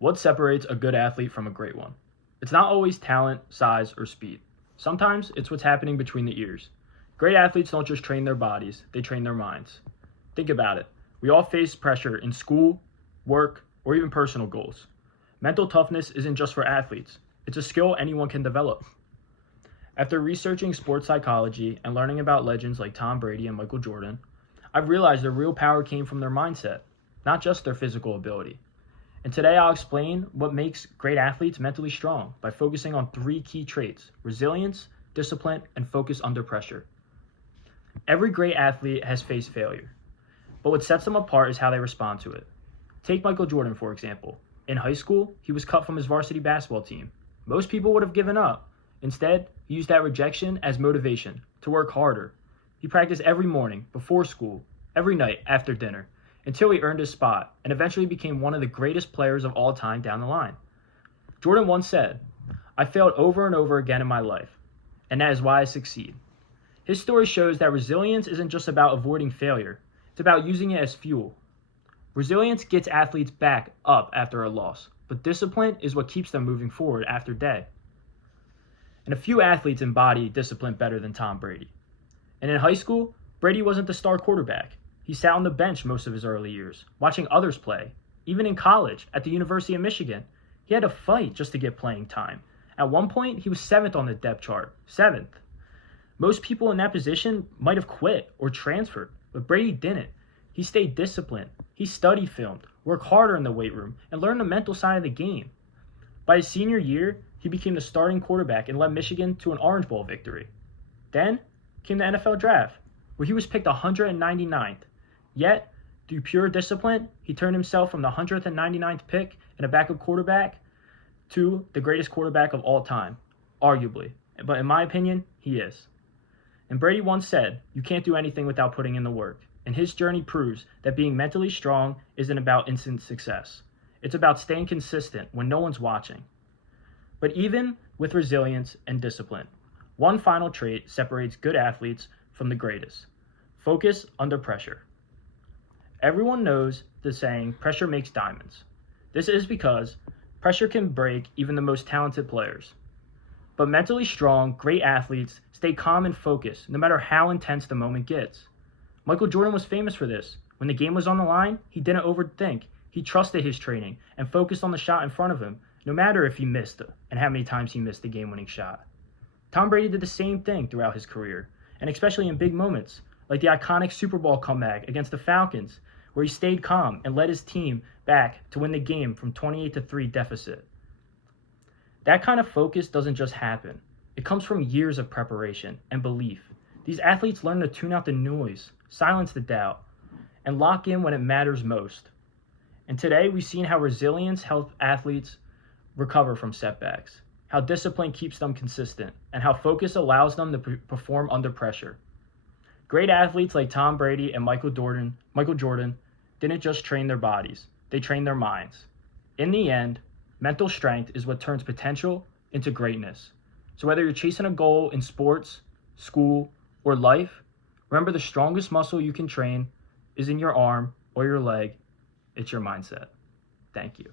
What separates a good athlete from a great one? It's not always talent, size, or speed. Sometimes it's what's happening between the ears. Great athletes don't just train their bodies, they train their minds. Think about it. We all face pressure in school, work, or even personal goals. Mental toughness isn't just for athletes, it's a skill anyone can develop. After researching sports psychology and learning about legends like Tom Brady and Michael Jordan, I've realized their real power came from their mindset, not just their physical ability. And today I'll explain what makes great athletes mentally strong by focusing on 3 key traits: resilience, discipline, and focus under pressure. Every great athlete has faced failure, but what sets them apart is how they respond to it. Take Michael Jordan, for example. In high school, he was cut from his varsity basketball team. Most people would have given up. Instead, he used that rejection as motivation to work harder. He practiced every morning, before school, every night after dinner, until he earned his spot and eventually became one of the greatest players of all time down the line. Jordan once said, "I failed over and over again in my life, and that is why I succeed." His story shows that resilience isn't just about avoiding failure, it's about using it as fuel. Resilience gets athletes back up after a loss, but discipline is what keeps them moving forward after day. And a few athletes embody discipline better than Tom Brady. And in high school, Brady wasn't the star quarterback. He sat on the bench most of his early years, watching others play. Even in college, at the University of Michigan, he had to fight just to get playing time. At one point, he was 7th on the depth chart. 7th. Most people in that position might have quit or transferred, but Brady didn't. He stayed disciplined. He studied film, worked harder in the weight room, and learned the mental side of the game. By his senior year, he became the starting quarterback and led Michigan to an Orange Bowl victory. Then came the NFL Draft, where he was picked 199th. Yet, through pure discipline, he turned himself from the 199th pick and a backup quarterback to the greatest quarterback of all time, arguably. But in my opinion, he is. And Brady once said, "You can't do anything without putting in the work." And his journey proves that being mentally strong isn't about instant success. It's about staying consistent when no one's watching. But even with resilience and discipline, one final trait separates good athletes from the greatest: focus under pressure. Everyone knows the saying, "pressure makes diamonds." This is because pressure can break even the most talented players. But mentally strong, great athletes stay calm and focused no matter how intense the moment gets. Michael Jordan was famous for this. When the game was on the line, he didn't overthink. He trusted his training and focused on the shot in front of him, no matter if he missed and how many times he missed the game-winning shot. Tom Brady did the same thing throughout his career, and especially in big moments, like the iconic Super Bowl comeback against the Falcons, where he stayed calm and led his team back to win the game from 28-3 deficit. That kind of focus doesn't just happen. It comes from years of preparation and belief. These athletes learn to tune out the noise, silence the doubt, and lock in when it matters most. And today we've seen how resilience helps athletes recover from setbacks, how discipline keeps them consistent, and how focus allows them to perform under pressure. Great athletes like Tom Brady and Michael Jordan didn't just train their bodies, they trained their minds. In the end, mental strength is what turns potential into greatness. So whether you're chasing a goal in sports, school, or life, remember the strongest muscle you can train is in your arm or your leg. It's your mindset. Thank you.